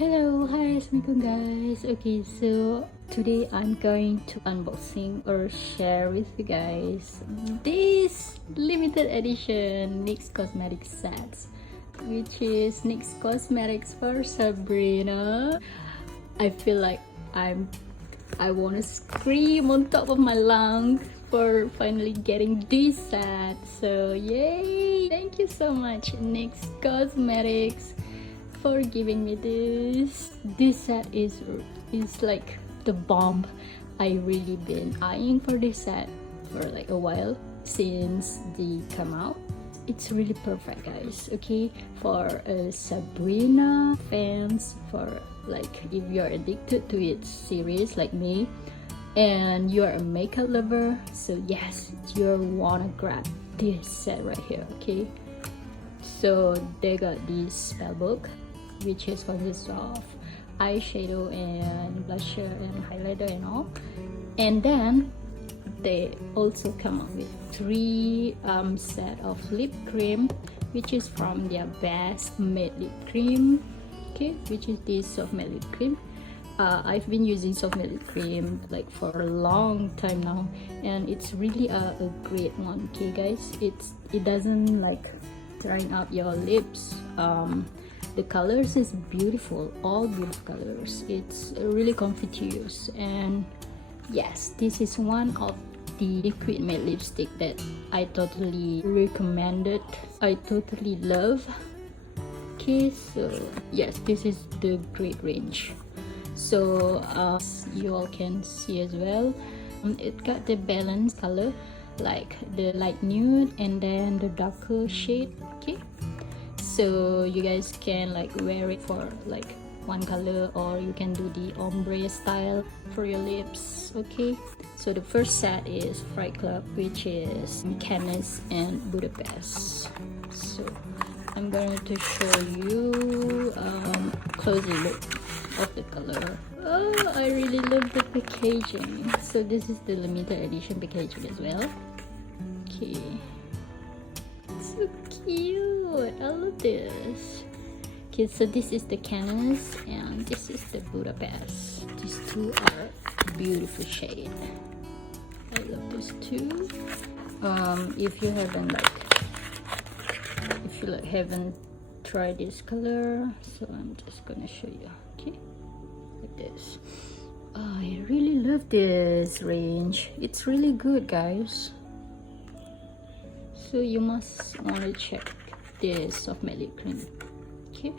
Hello, hi, assalamualaikum guys. Okay, so today I'm going to unboxing or share with you guys this limited edition NYX Cosmetics sets, which is NYX Cosmetics for Sabrina. I feel like I want to scream on top of my lungs for finally getting this set. So yay! Thank you so much, NYX Cosmetics, for giving me this. This set is like the bomb. I really been eyeing for this set for like a while since they come out. It's really perfect, guys. Okay, for Sabrina fans, for like if you're addicted to its series like me and you're a makeup lover, so yes, you wanna grab this set right here. Okay, so they got this spell book, which is consists of eyeshadow and blusher and highlighter and all, and then they also come up with 3 set of lip cream, which is from their best matte lip cream. Okay, which is this soft matte lip cream. I've been using soft matte lip cream like for a long time now, and it's really a great one. Okay guys, it doesn't like drying up your lips. The colors is beautiful, all beautiful colors. It's really comfy to use, and yes, this is one of the liquid matte lipstick that I totally recommended. I totally love. Okay, so yes, this is the great range. So you all can see as well, it got the balanced color, like the light nude and then the darker shade. Okay, so you guys can like wear it for like one color, or you can do the ombre style for your lips. Okay, so the first set is Fright Club, which is Cannes and Budapest. So I'm going to show you closer look of the color. Oh, I really love the packaging. So this is the limited edition packaging as well. Okay, so cute. I love this. Okay, so this is the Cannes and this is the Budapest. These two are beautiful shade. I love these two. If you haven't tried this color, so I'm just gonna show you. Okay, like this. Oh, I really love this range. It's really good, guys. So you must want to check this soft matte lip cream. Okay,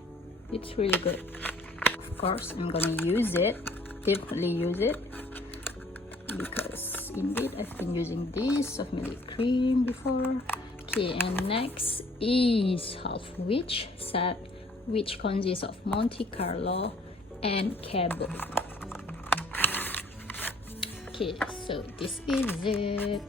it's really good. Of course, I'm gonna use it. Definitely use it, because indeed I've been using this soft matte lip cream before. Okay, and next is Half Witch set, which consists of Monte Carlo and Cabo. Okay, so this is it,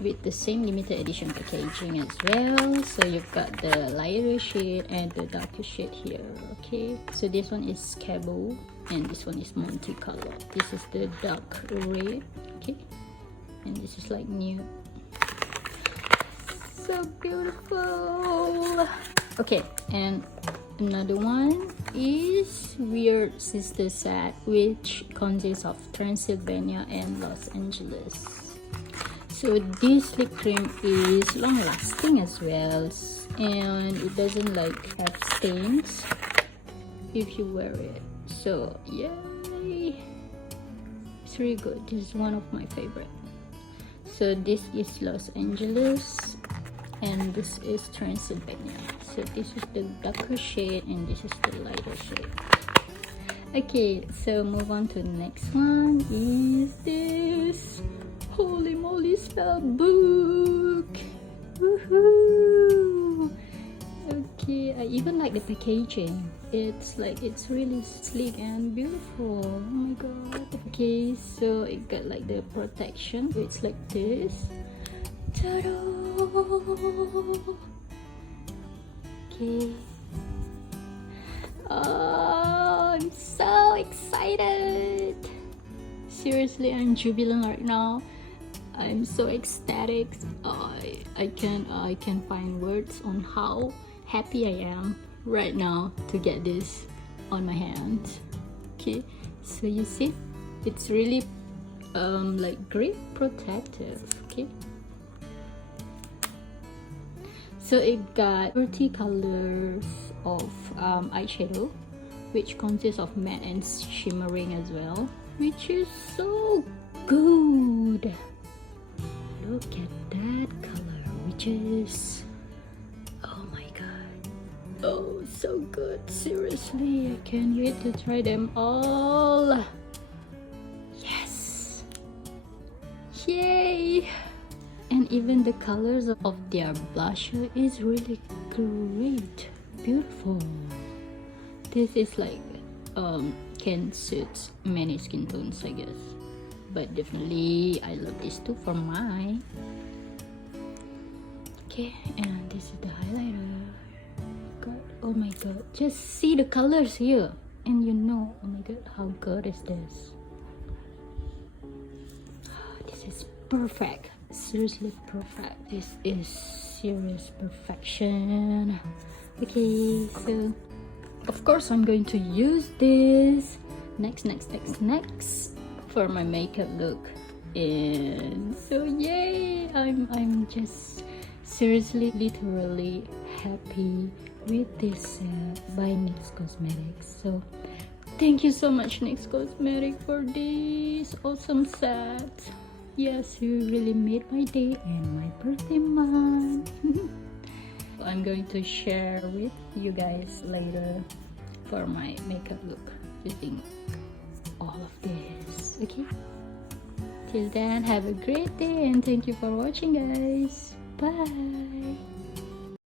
with the same limited edition packaging as well. So you've got the lighter shade and the darker shade here. Okay, so this one is Cabo and this one is Monte Carlo. This is the dark red. Okay, and this is like nude. So beautiful. Okay, and another one is Weird Sister set, which consists of Transylvania and Los Angeles. So this lip cream is long lasting as well, and it doesn't like have stains if you wear it. So yay, it's really good. This is one of my favorite. So this is Los Angeles and this is Transylvania. So this is the darker shade and this is the lighter shade. Okay, so move on to the next one. Is this holy moly spell book? Woohoo! Okay, I even like the packaging. It's really sleek and beautiful. Oh my god. Okay, so it got like the protection. It's like this. Ta-da! Okay. Oh, I'm so excited. Seriously, I'm jubilant right now. I'm so ecstatic. I can't find words on how happy I am right now to get this. on my hand. Okay, so you see it's really like grip protective. Okay, so it got 30 colors of eyeshadow, which consists of matte and shimmering as well, which is so good. Look at that color, which is, oh my god, oh so good. Seriously, I can't wait to try them all. Yes, yay. And even the colors of their blusher is really great, beautiful. This is like can suit many skin tones, I guess, but definitely I love these two for mine. Okay, and this is the highlighter. God, oh my god, just see the colors here and you know, oh my god, how good is this? This is perfect, seriously perfect. This is serious perfection. Okay, so of course I'm going to use this next for my makeup look. And so yay, I'm just seriously literally happy with this set by NYX Cosmetics. So thank you so much NYX Cosmetics for this awesome set. Yes, you really made my day and my birthday month. I'm going to share with you guys later for my makeup look using all of this. Okay, till then, have a great day and thank you for watching, guys. Bye.